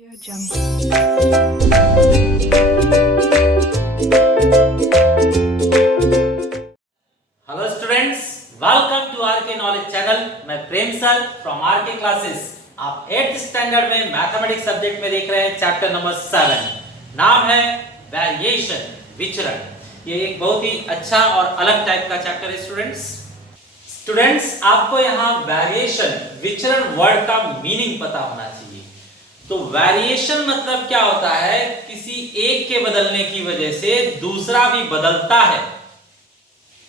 Audio Jungle. Hello students, welcome to R K knowledge channel. मैं Prem sir from R K classes. आप 8th standard में mathematics subject में देख रहे हैं चैप्टर नंबर 7। नाम है वेरिएशन, विचरण। ये एक बहुत ही अच्छा और अलग टाइप का चैप्टर है स्टूडेंट्स, आपको यहाँ वेरिएशन, विचरण वर्ड का मीनिंग पता होना चाहिए। तो वेरिएशन मतलब क्या होता है? किसी एक के बदलने की वजह से दूसरा भी बदलता है,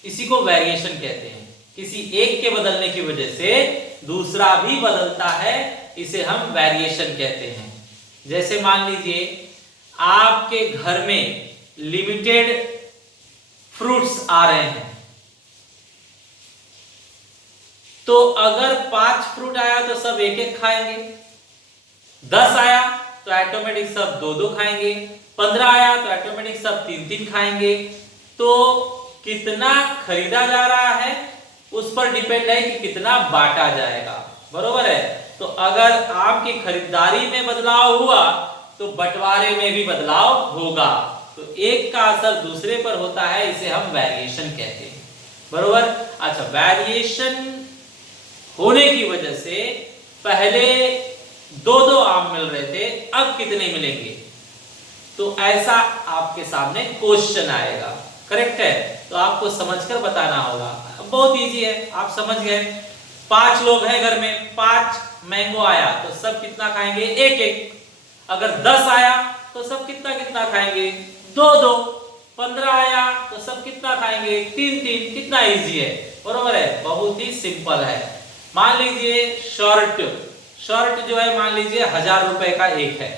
इसी को वेरिएशन कहते हैं। किसी एक के बदलने की वजह से दूसरा भी बदलता है, इसे हम वेरिएशन कहते हैं। जैसे मान लीजिए आपके घर में लिमिटेड फ्रूट्स आ रहे हैं, तो अगर 5 फ्रूट आया तो सब एक एक खाएंगे, 10 आया तो ऑटोमेटिक सब 2-2 खाएंगे, 15 आया तो ऑटोमेटिक सब 3-3 खाएंगे। तो कितना खरीदा जा रहा है उस पर डिपेंड है कि कितना बांटा जाएगा, बरोबर है। तो अगर आपकी खरीदारी में बदलाव हुआ तो बंटवारे में भी बदलाव होगा। तो एक का असर दूसरे पर होता है, इसे हम वेरिएशन कहते हैं, बरोबर। अच्छा, वेरिएशन होने की वजह से पहले 2-2 आम मिल रहे थे, अब कितने मिलेंगे? तो ऐसा आपके सामने क्वेश्चन आएगा, करेक्ट है। तो आपको समझकर बताना होगा, बहुत इजी है, आप समझ गए। 5 लोग हैं घर में, 5 मैंगो आया तो सब कितना खाएंगे? 1-1। अगर 10 आया तो सब कितना कितना खाएंगे? 2-2। 15 आया तो सब कितना खाएंगे? 3-3। कितना इजी है, बरोबर है, बहुत ही सिंपल है। मान लीजिए शर्ट जो है, मान लीजिए 1000 रुपए का एक है।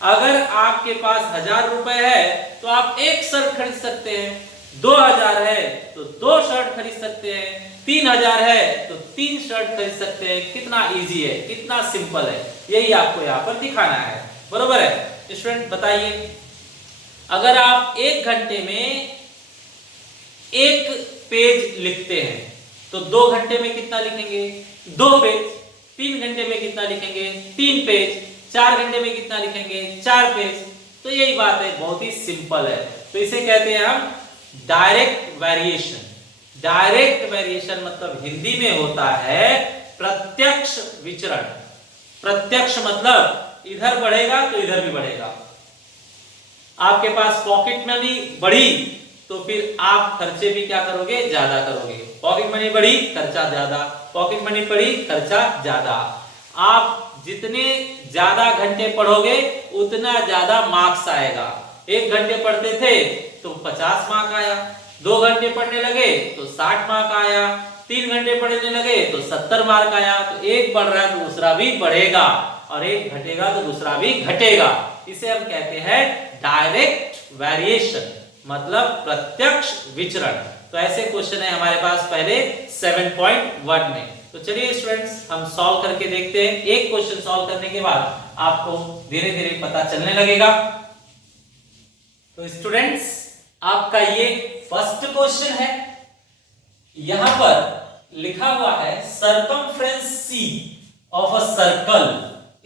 अगर आपके पास 1000 रुपए है तो आप एक शर्ट खरीद सकते हैं, 2000 है तो 2 शर्ट खरीद सकते हैं, 3000 है तो 3 शर्ट खरीद सकते हैं। कितना इजी है, कितना सिंपल है, यही आपको यहाँ पर दिखाना है, बरोबर है। स्टूडेंट बताइए, अगर आप 1 घंटे में 1 पेज लिखते हैं तो 2 घंटे में कितना लिखेंगे? 2 पेज। 3 घंटे में कितना लिखेंगे? 3 पेज। 4 घंटे में कितना लिखेंगे? 4 पेज। तो यही बात है, बहुत ही सिंपल है। तो इसे कहते हैं हम डायरेक्ट वेरिएशन। डायरेक्ट वेरिएशन मतलब हिंदी में होता है प्रत्यक्ष विचरण। प्रत्यक्ष मतलब इधर बढ़ेगा तो इधर भी बढ़ेगा। आपके पास पॉकेट मनी बढ़ी तो फिर आप खर्चे भी क्या करोगे? ज्यादा करोगे। पॉकेट मनी बढ़ी, खर्चा ज्यादा, पॉकेट मनी बढ़ी, खर्चा ज्यादा। आप जितने ज्यादा घंटे पढ़ोगे उतना ज्यादा मार्क्स आएगा। 1 घंटे पढ़ते थे तो 50 मार्क आया, 2 घंटे पढ़ने लगे तो 60 मार्क आया, 3 घंटे पढ़ने लगे तो 70 मार्क आया। तो एक बढ़ रहा है तो दूसरा भी बढ़ेगा, और एक घटेगा तो दूसरा भी घटेगा। इसे हम कहते हैं डायरेक्ट वेरिएशन, मतलब प्रत्यक्ष विचरण। तो ऐसे क्वेश्चन है हमारे पास पहले 7.1 में। तो चलिए स्टूडेंट्स, हम सॉल्व करके देखते हैं। एक क्वेश्चन सॉल्व करने के बाद आपको धीरे धीरे पता चलने लगेगा। तो स्टूडेंट्स, आपका ये फर्स्ट क्वेश्चन है। यहां पर लिखा हुआ है circumference C of a circle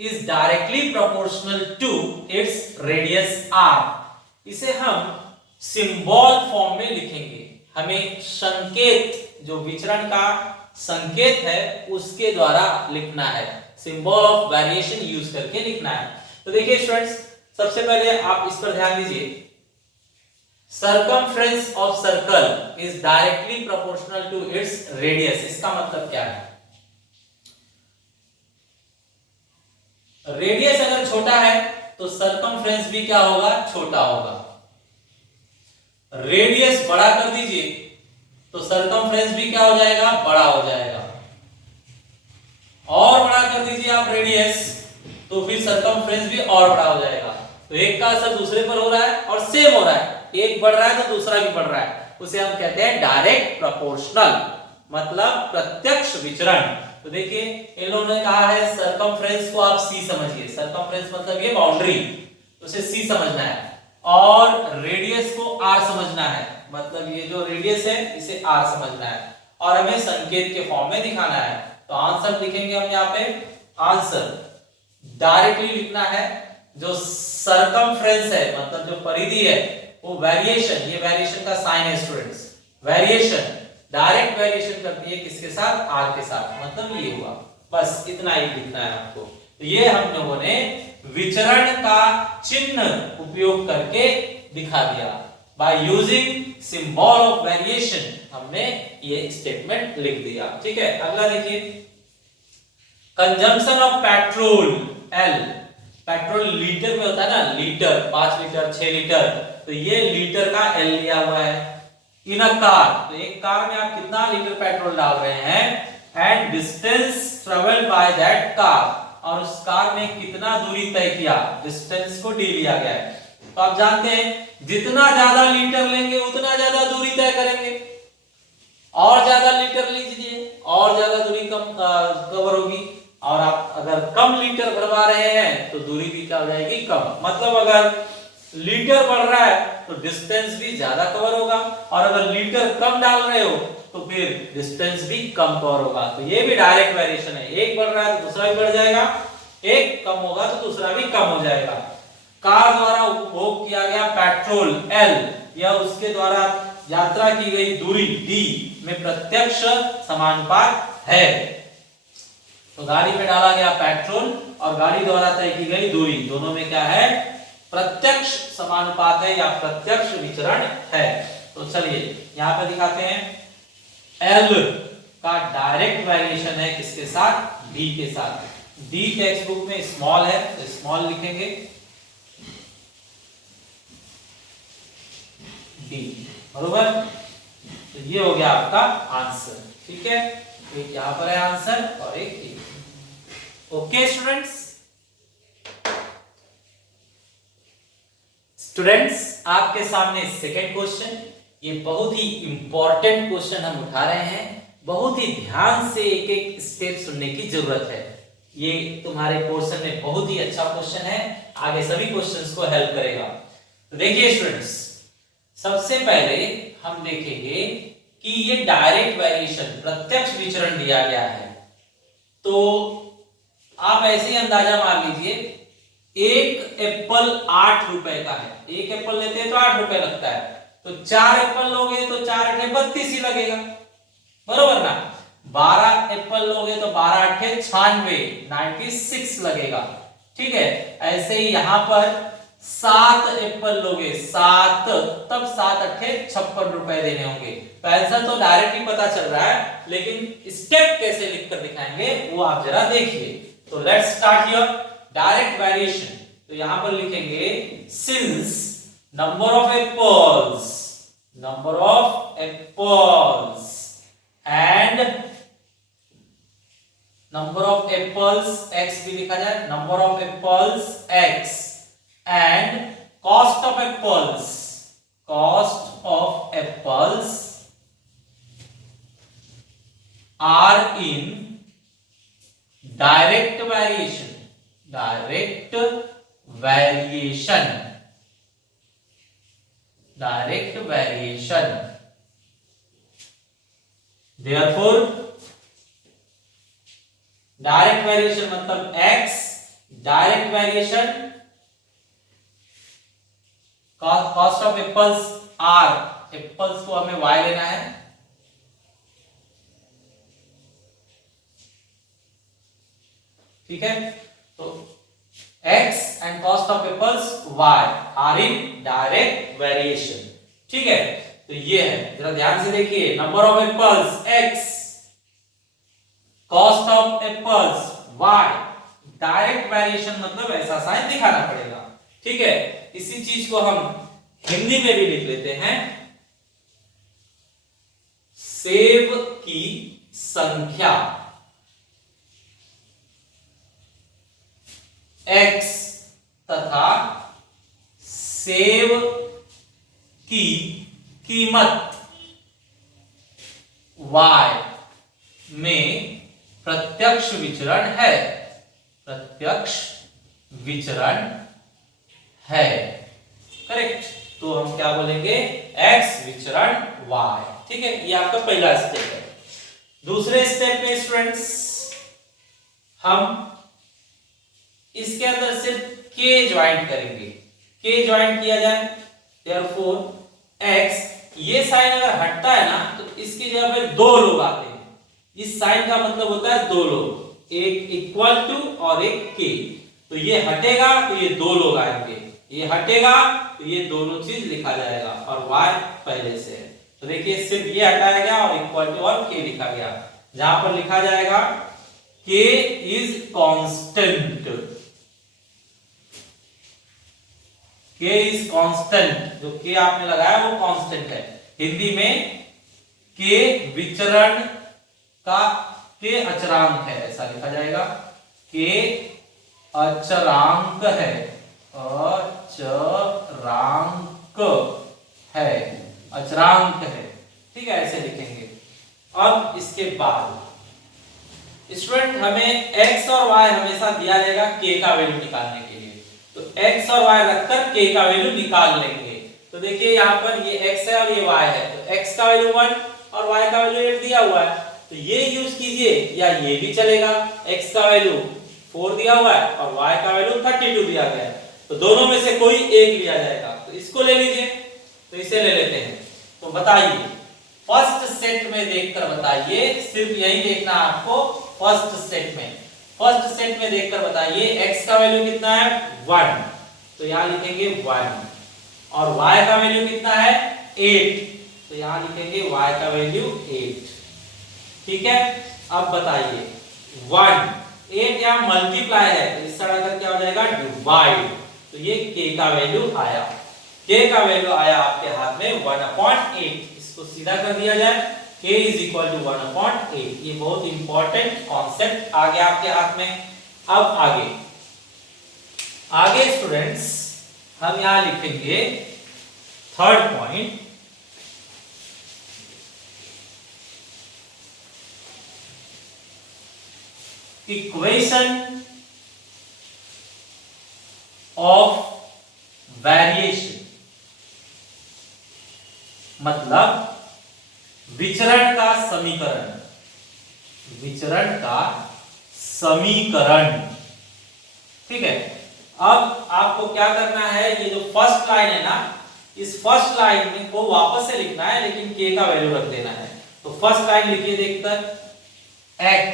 is directly proportional to its radius R। इसे हम सिंबल फॉर्म में लिखेंगे। हमें संकेत, जो विचरण का संकेत है उसके द्वारा लिखना है, सिंबल ऑफ वेरिएशन यूज करके लिखना है। तो देखिए स्टूडेंट्स, सबसे पहले आप इस पर ध्यान दीजिए। Circumference of circle is directly proportional to its radius. इसका मतलब क्या है? रेडियस अगर छोटा है तो सर्कमफ्रेंस भी क्या होगा? छोटा होगा। रेडियस बड़ा कर दीजिए तो सर्कमफ्रेंस भी क्या हो जाएगा? बड़ा हो जाएगा। और बड़ा कर दीजिए आप रेडियस, तो फिर सर्कमफ्रेंस भी और बड़ा हो जाएगा। तो एक का असर दूसरे पर हो रहा है और सेम हो रहा है, एक बढ़ रहा है तो दूसरा भी बढ़ रहा है। उसे हम कहते हैं डायरेक्ट प्रोपोर्शनल, मतलब प्रत्यक्ष विचरण। तो देखिए, इन लोगों ने कहा है सर्कमफ्रेंस को आप C समझिए। सर्कमफ्रेंस मतलब ये बाउंड्री, उसे C समझना है, और रेडियस को R समझना है, मतलब ये जो रेडियस है इसे R समझना है, और हमें संकेत के फॉर्म में दिखाना है। तो आंसर लिखेंगे हम यहाँ पे। आंसर डायरेक्टली लिखना है। जो सरकमफ्रेंस है मतलब जो परिधि है वो वेरिएशन, ये वेरिएशन का साइन है स्टूडेंट्स, वेरिएशन डायरेक्ट वेरिएशन करती है किसके साथ, आर के साथ, मतलब ये हुआ। बस इतना ही लिखना है आपको। तो ये हम लोगों ने विचरण का चिन्ह उपयोग करके दिखा दिया। By using symbol of variation हमने ये स्टेटमेंट लिख दिया। ठीक है, अगला देखिए, consumption of petrol L, petrol litre में होता है ना, लीटर 5 लीटर 6 लीटर, तो ये लीटर का एल लिया हुआ है। इन अ कार, तो एक कार में आप कितना लीटर पेट्रोल डाल रहे हैं, and distance travelled by that car, और उस कार में कितना दूरी तय किया, डिस्टेंस को डी लिया गया है। तो आप जानते हैं जितना ज्यादा लीटर लेंगे उतना ज्यादा दूरी तय करेंगे, और ज्यादा लीटर लीजिए और ज्यादा दूरी कम कवर होगी, और आप अगर कम लीटर भरवा रहे हैं तो दूरी भी क्या हो जाएगी, कम। मतलब अगर लीटर बढ़ रहा है तो डिस्टेंस भी ज्यादा कवर होगा, और अगर लीटर कम डाल रहे हो तो फिर डिस्टेंस भी कम कवर होगा। तो ये भी डायरेक्ट वेरिएशन है, एक बढ़ रहा है तो दूसरा भी बढ़ जाएगा, एक कम होगा तो दूसरा भी कम हो जाएगा। कार द्वारा उपभोग किया गया पेट्रोल एल या उसके द्वारा यात्रा की गई दूरी डी में प्रत्यक्ष समानुपात है। तो गाड़ी में डाला गया पेट्रोल और गाड़ी द्वारा तय की गई दूरी, दोनों में क्या है, प्रत्यक्ष समानुपात है या प्रत्यक्ष विचरण है। तो चलिए यहां पर दिखाते हैं, एल का डायरेक्ट वेरिएशन है किसके साथ, डी के साथ। डी टेक्स्ट बुक में स्मॉल है तो स्मॉल लिखेंगे, डी, बरोबर। तो ये हो गया आपका आंसर। ठीक है, एक यहां पर है आंसर और एक ओके स्टूडेंट्स। स्टूडेंट्स आपके सामने सेकंड क्वेश्चन, ये बहुत ही इंपॉर्टेंट क्वेश्चन हम उठा रहे हैं, बहुत ही ध्यान से एक एक स्टेप सुनने की जरूरत है। ये तुम्हारे पोर्शन में बहुत ही अच्छा क्वेश्चन है, आगे सभी क्वेश्चंस को हेल्प करेगा। तो देखिए स्टूडेंट्स, सबसे पहले हम देखेंगे कि ये डायरेक्ट वेरिएशन प्रत्यक्ष विचरण दिया गया है, तो आप ऐसे ही अंदाजा मार लीजिए, एक एप्पल 8 रुपए का है, एक एप्पल लेते हैं तो 8 रुपए लगता है, तो 4 एप्पल लोगे तो 4 अठे 32 ही लगेगा, बरोबर ना। 12 एप्पल लोगे तो 12 अठे 96 लगेगा। ठीक है, ऐसे ही यहां पर 7 एप्पल लोगे 7, तब 7 अठे 56 रुपए देने होंगे। तो आंसर तो डायरेक्ट ही पता चल रहा है, लेकिन स्टेप कैसे लिखकर दिखाएंगे वो आप जरा देखिए। तो let's start here, direct variation. तो यहां पर लिखेंगे since number of apples and number of apples x भी लिखा जाए, number of apples x and cost of apples are in direct variation. Therefore direct variation मतलब x, direct variation cost of apples r, apples को हमें y लेना है, ठीक है। तो x and cost of apples y are in direct variation. ठीक है, तो ये है, जरा ध्यान से देखिए, number of apples x, cost of apples y, direct variation मतलब ऐसा साइन दिखाना पड़ेगा। ठीक है, इसी चीज को हम हिंदी में भी लिख लेते हैं, सेब की संख्या x तथा सेब की कीमत y में प्रत्यक्ष विचरण है, करेक्ट। तो हम क्या बोलेंगे, x विचरण y। ठीक है, ये आपका पहला स्टेप है। दूसरे स्टेप में स्टूडेंट्स हम इसके अंदर सिर्फ k ज्वाइन करेंगे, k ज्वाइन किया जाए, देयरफॉर x, ये साइन अगर हटता है ना तो इसकी जगह पे दो लोग आते हैं। इस साइन का मतलब होता है दो लोग, एक इक्वल टू और एक k। तो ये हटेगा तो ये दो लोग आएंगे, ये हटेगा तो ये दोनों चीज लिखा जाएगा और y पहले से है। तो देखिए सिर्फ ये हटाया गया और इक्वल टू और k लिखा गया। जहां पर लिखा जाएगा k is constant, k is constant, जो k आपने लगाया वो कांस्टेंट है। हिंदी में k विचरण का, k अचरांक है, ऐसा लिखा जाएगा, k अचरांक है, अचरांक है, अचरांक है, ठीक है, ऐसे लिखेंगे। अब इसके बाद स्टूडेंट हमें x और y हमेशा दिया जाएगा k का वैल्यू निकालने के लिए, तो x और y रखकर k का वैल्यू निकाल लेंगे। तो देखिए यहाँ पर ये x है और ये y है, तो x का वैल्यू 1 और y का वैल्यू 8 दिया हुआ है, तो ये यूज कीजिए, या ये भी चलेगा। x का वैल्यू 4 दिया हुआ है और y का वैल्यू 32 दिया गया है, तो दोनों में से कोई एक लिया जाएगा, तो इसको ले लीजिए, तो इसे ले लेते हैं। तो बताइए फर्स्ट सेट में देखकर बताइए, सिर्फ यही देखना है आपको, फर्स्ट सेट में देखकर बताइए x का वैल्यू कितना है 1, तो यहां लिखेंगे 1, और y का वैल्यू कितना है 8, तो यहां लिखेंगे y का वैल्यू 8, ठीक है। अब बताइए 8 यहां मल्टीप्लाई है, तो इस तरह का क्या हो जाएगा डिवाइड, तो ये k का वैल्यू आया, k का वैल्यू आया आपके हाथ में 1/8, इसको सीधा कर दिया जाए, k इज इक्वल टू 1/8। ये बहुत इंपॉर्टेंट कॉन्सेप्ट आ गया आपके हाथ में। अब आगे स्टूडेंट्स हम यहां लिखेंगे third point, equation of variation, मतलब विचरण का समीकरण, विचरण का समीकरण, ठीक है। अब आपको क्या करना है, ये जो फर्स्ट लाइन है ना, इस फर्स्ट लाइन में को वापस से लिखना है, लेकिन k का वैल्यू रख देना है। तो फर्स्ट लाइन लिखिए देखकर, x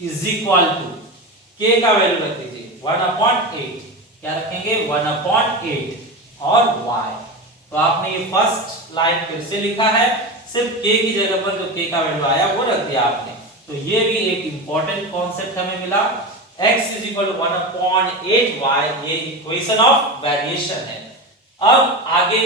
is equal to, k का वैल्यू रख दीजिए 1/8, क्या रखेंगे 1/8, और y, तो आपने ये फर्स्ट लाइन फिर से लिखा है, सिर्फ k की जगह पर जो k का वैल्यू आया वो रख दिया आपने। तो ये भी एक इंपॉर्टेंट कॉन्सेप्ट हमें मिला, x is equal to 1/8y, ये इक्वेशन ऑफ वेरिएशन है। अब आगे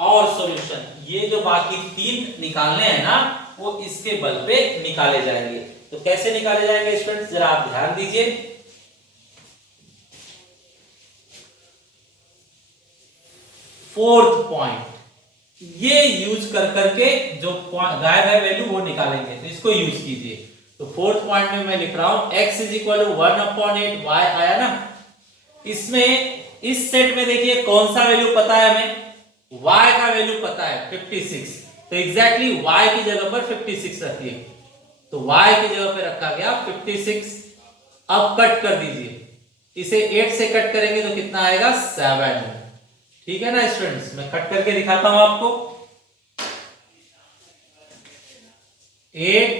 और सॉल्यूशन, ये जो बाकी तीन निकालने हैं ना, वो इसके बल पे निकाले जाएंगे। तो कैसे निकाले जाएंगे स्टूडेंट्स, जरा आप ध्यान दीजिए। फोर्थ पॉइंट, ये यूज कर करके जो गायब है वैल्यू वो निकालेंगे, तो इसको यूज कीजिए। तो फोर्थ पॉइंट में मैं लिख रहा हूं x is equal to 1/8y आया ना, इसमें इस सेट में देखिए कौन सा वैल्यू पता है हमें, y का वैल्यू पता है 56, तो एग्जैक्टली y की जगह पर 56 रखिए, तो y की जगह पे रखा गया 56। अब कट कर दीजिए, इसे 8 से कट करेंगे तो कितना आएगा 7, ठीक है ना स्टूडेंट्स, मैं कट करके दिखाता हूं आपको, 8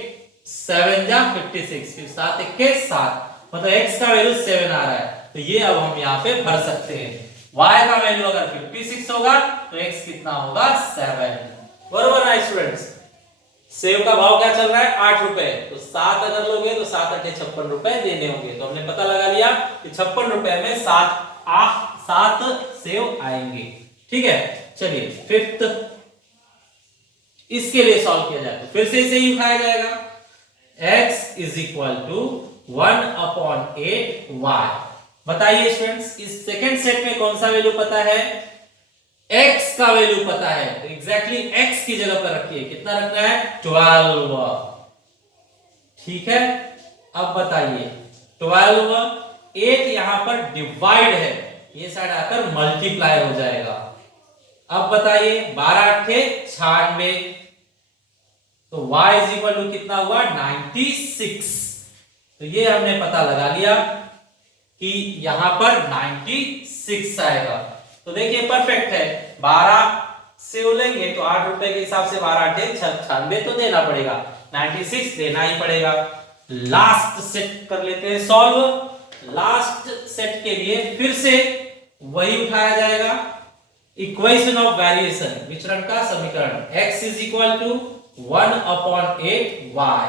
7 जा 56, फिर 7 1 7, मतलब x का वैल्यू 7 आ रहा है, तो ये अब हम यहाँ पे भर सकते हैं। y का वैल्यू अगर 56 होगा तो x कितना होगा 7, बरोबर ना स्टूडेंट्स। सेव का भाव क्या चल रहा है 8 रुपए, तो 7 अगर लोगे तो 7 8 56 रुपए देने होंगे, तो हमने पता लगा लिया कि 56 रुपए में 7 सेव आएंगे, ठीक है। चलिए फिफ्थ, इसके लिए सॉल्व किया जाए तो फिर से इसे ही उठाया जाएगा, x is equal to 1/8y। बताइए स्टूडेंट्स इस सेकंड सेट में कौन सा वैल्यू पता है, x का वैल्यू पता है, तो एग्जैक्टली x की जगह पर रखिए, कितना रखना है 12, ठीक है। अब बताइए 12, 8 यहां पर डिवाइड है, ये साइड आकर मल्टीप्लाई हो जाएगा। अब बताइए 12 8 96, तो y इज इक्वल टू कितना हुआ 96, तो ये हमने पता लगा लिया। कि यहां पर 96 आएगा। तो देखिए परफेक्ट है, 12 से उलेंगे तो 8 रुपए के हिसाब से 12 8 96 तो देना पड़ेगा, 96 देना ही पड़ेगा। लास्ट सेट कर लेते हैं सॉल्व। लास्ट सेट के लिए फिर से वही उठाया जाएगा, इक्वेशन ऑफ वेरिएशन, विचरण का समीकरण, x is equal to 1/8y।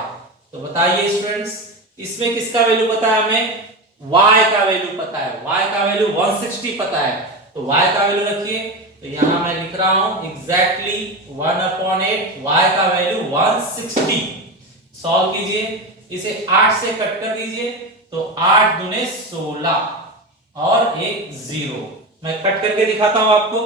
तो बताइए स्टूडेंट्स, इसमें किसका वैल्यू पता है हमें? y का वैल्यू पता है, y का वैल्यू 160 पता है, तो y का वैल्यू रखिए। तो यहां मैं लिख रहा हूं एग्जैक्टली 1/8, y का वैल्यू 160। सॉल्व कीजिए, इसे 8 से कट कर दीजिए, तो 8 दूने 16 और एक 0। मैं कट करके दिखाता हूं आपको,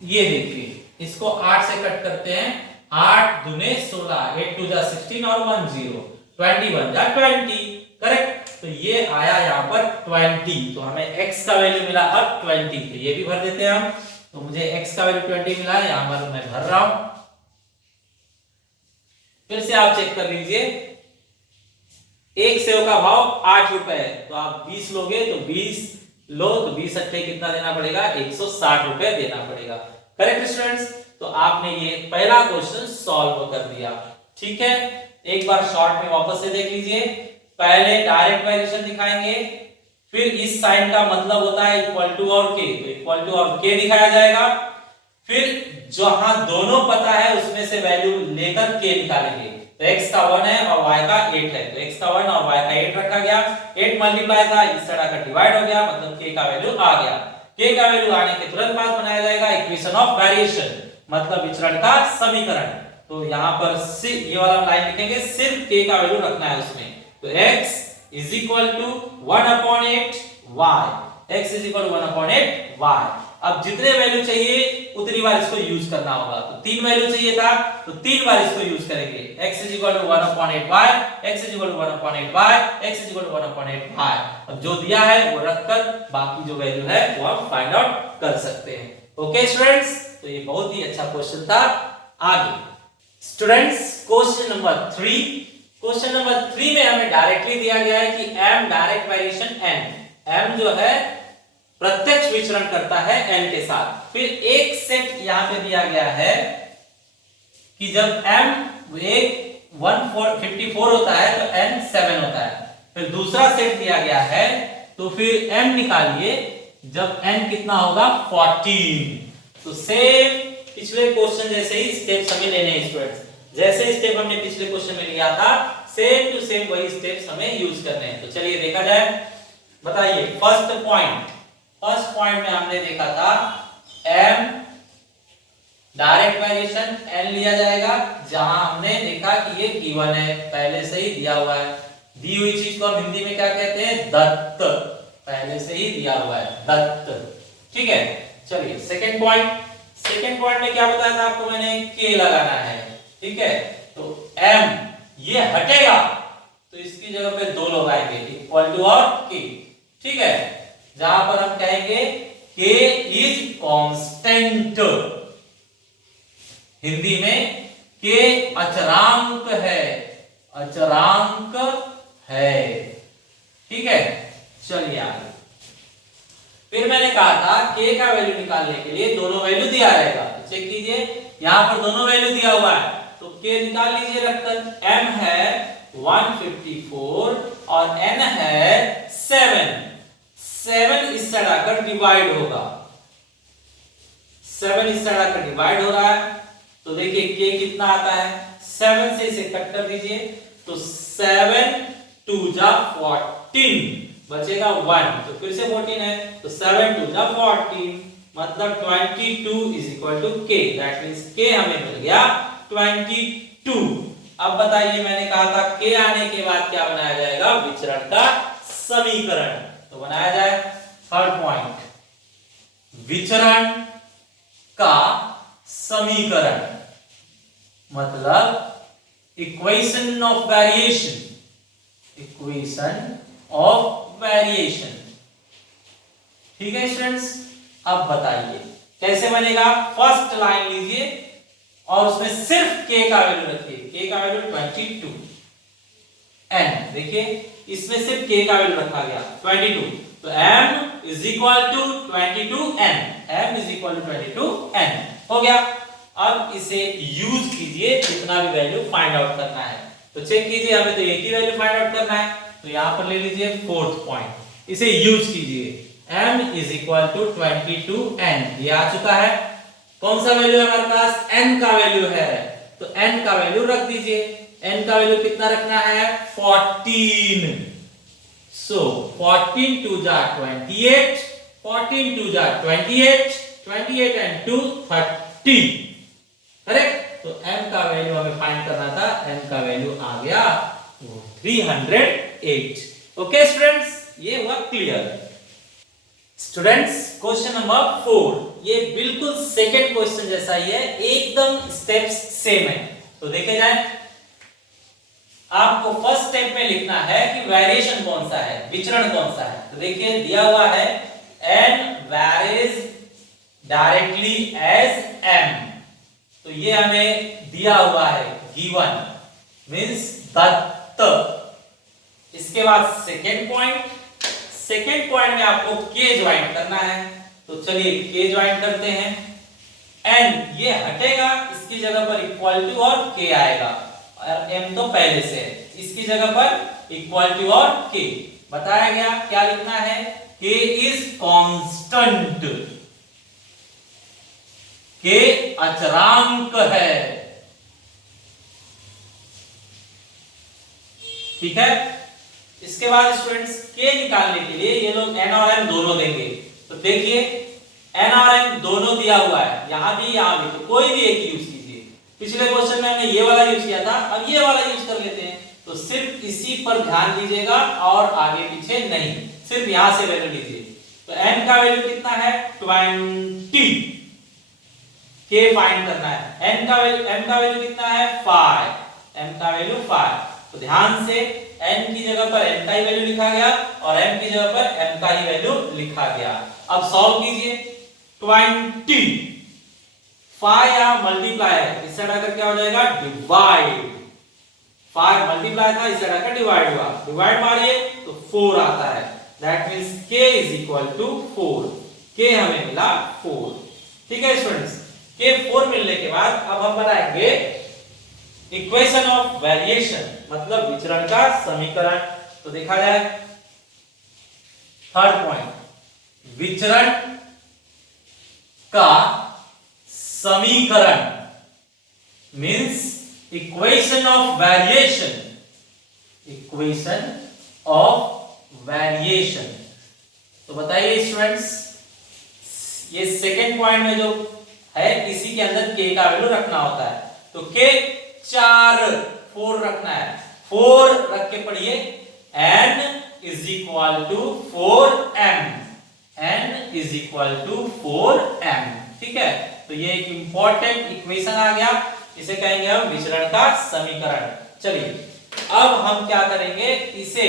ये देखिए, इसको 8 से कट करते हैं, 8 दूने 16, 8 2 जा 16 और 1 0, 21 जा 20, करेक्ट। तो ये आया यहां पर 20, तो हमें x का वैल्यू मिला अब 20, तो ये भी भर देते हैं हम। तो मुझे x का वैल्यू 20 मिला है, यहां पर मैं भर रहा हूं। फिर से आप चेक कर लीजिए, एक सेव का भाव 8 रुपए है, तो आप 20 लोगे तो 20 लो, तो 20 अट्ठे कितना देना पड़ेगा? 160 रुपए देना पड़ेगा। करेक्ट स्टूडेंट्स, तो आपने ये पहला क्वेश्चन सॉल्व कर दिया। ठीक है, एक बार शॉर्ट में वापस से देख लीजिए। पहले डायरेक्ट वेरिएशन दिखाएंगे, फिर इस साइन का मतलब होता है इक्वल टू और के, तो इक्वल टू और के दिखाया जाएगा। फिर जहां दोनों पता है उसमें से वैल्यू लेकर के निकालेंगे। तो x का 1 है और y का 8 है, तो x का 1 और y का 8 रखा गया, 8 मल्टीप्लाई था, इस तरह का डिवाइड हो गया, मतलब k का वैल्यू आ गया। k का वैल्यू आने के तुरंत बाद बनाया जाएगा इक्वेशन ऑफ वेरिएशन, मतलब विचरण का समीकरण। तो यहां पर ये वाला लाइन लिखेंगे, सिर्फ k का वैल्यू रखना है उसमें। तो x is equal to 1/8 y, x is equal to 1/8 y। अब जितने वैल्यू चाहिए उतनी बार इसको यूज करना होगा। तो 3 वैल्यू चाहिए था, तो 3 बार इसको यूज करेंगे। x is equal to 1/8y, x is equal to 1/8y, x is equal to 1/8y। अब जो दिया है वो रखकर बाकी जो वैल्यू है वो हम फाइंड आउट कर सकते हैं। ओके स्टूडेंट्स, तो ये बहुत ही अच्छा क्वेश्चन था। आगे students, question number 3। Question number 3 में हमें डायरेक्टली दिया गया है कि m direct variation n, m जो है प्रत्यक्ष विचरण करता है n के साथ। फिर एक सेट यहां पे दिया गया है कि जब m एक 154 होता है तो n 7 होता है। फिर दूसरा सेट दिया गया है, तो फिर m निकालिए जब n कितना होगा 14। तो सेम पिछले क्वेश्चन जैसे ही स्टेप्स हमें लेने हैं स्टूडेंट्स, जैसे स्टेप हमने पिछले क्वेश्चन में लिया था सेम टू सेम वही स्टेप्स हमें यूज करने हैं। तो चलिए देखा जाए। बताइए फर्स्ट पॉइंट में हमने देखा था m डायरेक्ट वेरिएशन n लिया जाएगा, जहां हमने देखा कि ये गिवन है, पहले से ही दिया हुआ है। दी हुई चीज को हम हिंदी में क्या कहते हैं? दत्त, पहले से ही दिया हुआ है, दत्त। ठीक है, चलिए सेकंड पॉइंट में क्या बताया था आपको मैंने? k लगाना है। ठीक है, तो m ये हटेगा तो इसकी जगह पे 2 लोग आएंगे, इक्वल टू और k। ठीक है, जहां पर हम कहेंगे k इज कांस्टेंट, हिंदी में k अचरांक है। ठीक है, चलिए आगे। फिर मैंने कहा था k का वैल्यू निकालने के लिए दोनों वैल्यू दिया रहेगा। चेक कीजिए, यहां पर दोनों वैल्यू दिया हुआ है, तो k निकाल लीजिए रखकर। m है 154 और n है 7 इस साइड आकर डिवाइड होगा, 7 इस साइड आकर डिवाइड हो रहा है। तो देखिए k कितना आता है, 7 से इसे कट कर दीजिए, तो 7 2 जा 14, बचेगा 1, तो फिर से 14 है, तो 7 2 जा 14, मतलब 22 is equal to k, that means k हमें मिल गया 22। अब बताइए, मैंने कहा था k आने के बाद क्या बनाया जाएगा? विचरण का समीकरण। तो बनाया जाए थर्ड पॉइंट, विचरण का समीकरण, मतलब इक्वेशन ऑफ वेरिएशन। ठीक है स्टूडेंट्स, अब बताइए कैसे बनेगा? फर्स्ट लाइन लीजिए और उसमें सिर्फ k का वैल्यू रखिए, k का वैल्यू 22, n। देखिए इसमें सिर्फ k का वैल्यू रखा गया 22, तो m is equal to 22n, m is equal to 22n हो गया। अब इसे यूज कीजिए जितना भी वैल्यू फाइंड आउट करना है। तो चेक कीजिए, हमें तो एक ही वैल्यू फाइंड आउट करना है, तो यहां पर ले लीजिए फोर्थ पॉइंट, इसे यूज कीजिए। m is equal to 22n, ये आ चुका है। कौन सा वैल्यू है हमारे पास? n का वैल्यू है, तो n का वैल्यू रख दीजिए। n का वैल्यू कितना रखना है? 14। सो 14 2 जा 28, 14 2 जा 28, 28 and 2 30, करेक्ट। तो m का वैल्यू हमें फाइंड करना था, m का वैल्यू आ गया 308। ओके स्टूडेंट्स, ये हुआ क्लियर। स्टूडेंट्स क्वेश्चन नंबर 4, ये बिल्कुल सेकंड क्वेश्चन जैसा ही है, एकदम स्टेप्स सेम है। तो देखे जाए, आपको फर्स्ट स्टेप में लिखना है कि वेरिएशन कौन सा है, विचरण कौन सा है। तो देखिए दिया हुआ है n varies directly as m, तो ये हमें दिया हुआ है, गिवन मींस दत्त। इसके बाद सेकेंड पॉइंट में आपको k ज्वाइन करना है, तो चलिए k ज्वाइन करते हैं। n ये हटेगा, इसकी जगह पर इक्वल टू और k आएगा, और m तो पहले से है, इसकी जगह पर इक्वल टू और k बताया गया। क्या लिखना है? k इज कांस्टेंट, k अचरांक है, ठीक है। इसके बाद स्टूडेंट्स k निकालने के लिए ये लोग n और m दोनों देंगे, तो देखिए n और m दोनों दिया हुआ है, यहां भी यहां भी, तो कोई भी एक यूज कीजिए। पिछले क्वेश्चन में हमने ये वाला यूज किया था, अब ये वाला यूज कर लेते हैं। तो सिर्फ इसी पर ध्यान दीजिएगा और आगे पीछे नहीं, सिर्फ यहां से वैल्यू लीजिए। तो n का वैल्यू कितना है? 20, k फाइंड करना है। m का वैल्यू कितना है? 5, m का वैल्यू 5। तो ध्यान से n की जगह पर n का ही वैल्यू लिखा गया और m की जगह पर m का ही वैल्यू लिखा गया। अब सॉल्व कीजिए। 20, 5 यहां मल्टीप्लाई है, इससे हटाकर क्या हो जाएगा? डिवाइड। 5 मल्टीप्लाई था, इससे हटाकर डिवाइड हुआ, डिवाइड मारिए तो 4 आता है। That means k is equal to 4, k हमें मिला 4, ठीक है स्टूडेंट्स। k 4 मिलने के बाद अब हम बनाएंगे इक्वेशन ऑफ वेरिएशन, मतलब विचरण का समीकरण। तो देखा जाए थर्ड पॉइंट, विचरण का समीकरण means equation of variation, equation of variation. तो बताइए स्टूडेंट्स, ये सेकेंड पॉइंट में जो है इसी के अंदर k का वैल्यू रखना होता है। तो k 4 रखना है, 4 रख के पढ़िए n is equal to 4m, n is equal to 4m, ठीक है। तो ये एक इंपॉर्टेंट इक्वेशन आ गया, इसे कहेंगे हम विचरण का समीकरण। चलिए अब हम क्या करेंगे, इसे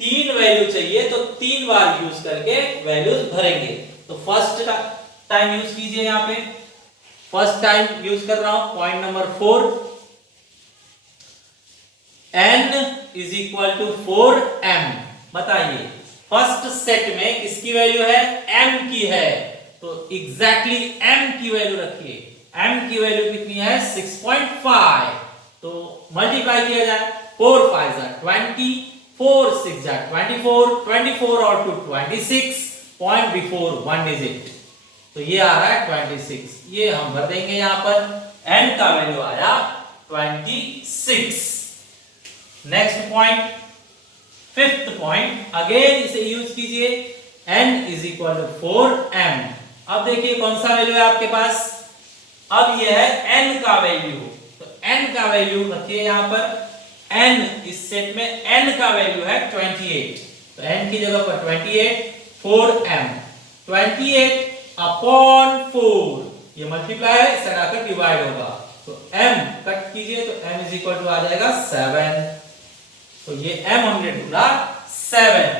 3 वैल्यू चाहिए तो 3 बार यूज करके वैल्यूज भरेंगे। तो फर्स्ट टाइम यूज कीजिए, यहां पे फर्स्ट टाइम यूज कर रहा हूं, point number 4, n is equal to 4m। बताइए फर्स्ट सेट में किसकी वैल्यू है? m की है, तो एग्जैक्टली m की वैल्यू रखिए। m की वैल्यू कितनी है? 6.5। तो मल्टीप्लाई किया जाए, 4 5 जा 20, 4 6 जा 24, 24 और 2 26, पॉइंट बिफोर 1 डिजिट, तो ये आ रहा है 26। ये हम भर देंगे यहां पर, n का वैल्यू आया 26। Next point, fifth point, again इसे यूज कीजिए, n is equal to 4m। अब देखिए कौन सा वैल्यू है आपके पास, अब ये है n का वैल्यू, तो n का वैल्यू रखिए यहां पर। n इस सेट में n का वैल्यू है 28, तो n की जगह पर 28, 4m, 28 अपॉन 4, ये मल्टीप्लाई है, इससे हटाकर डिवाइड होगा, तो m कट कीजिए तो m इज इक्वल टू आ जाएगा 7, तो ये m हमने ढूंढा 7,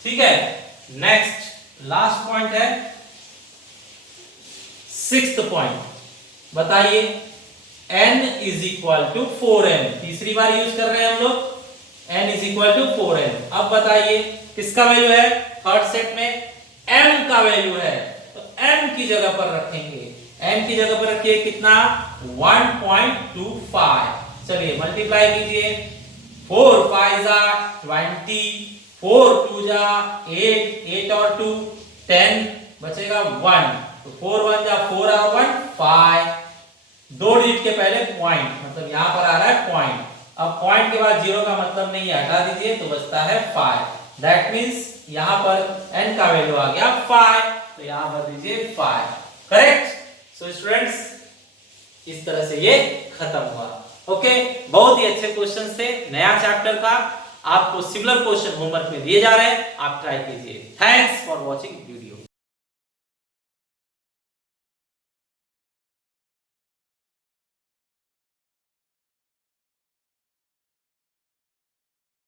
ठीक है। नेक्स्ट लास्ट पॉइंट है, सिक्स्थ पॉइंट, बताइए n is equal to 4m, तीसरी बार यूज कर रहे हैं हम लोग, n is equal to 4n। अब बताइए किसका वैल्यू है, थर्ड सेट में m का वैल्यू है, तो m की जगह पर रखेंगे, m की जगह पर रखिए कितना 1.25। चलिए मल्टीप्लाई कीजिए, 4 5 20, 4 2 8, 8 और 2 10, बचेगा 1, तो 4 1 4 और 1 5, दो डिजिट के पहले पॉइंट, मतलब यहां पर आ रहा है पॉइंट। अब पॉइंट के बाद जीरो का मतलब नहीं है, हटा दीजिए तो बचता है 5। दैट मींस यहां पर n का वैल्यू आ गया 5, तो यहां भर दीजिए 5। करेक्ट। सो स्टूडेंट्स इस तरह से ये खत्म हुआ। ओके, बहुत ही अच्छे क्वेश्चन थे, नया चैप्टर का, आपको सिमिलर क्वेश्चन होमवर्क में दिए जा रहे हैं, आप ट्राई कीजिए। Thanks for watching video.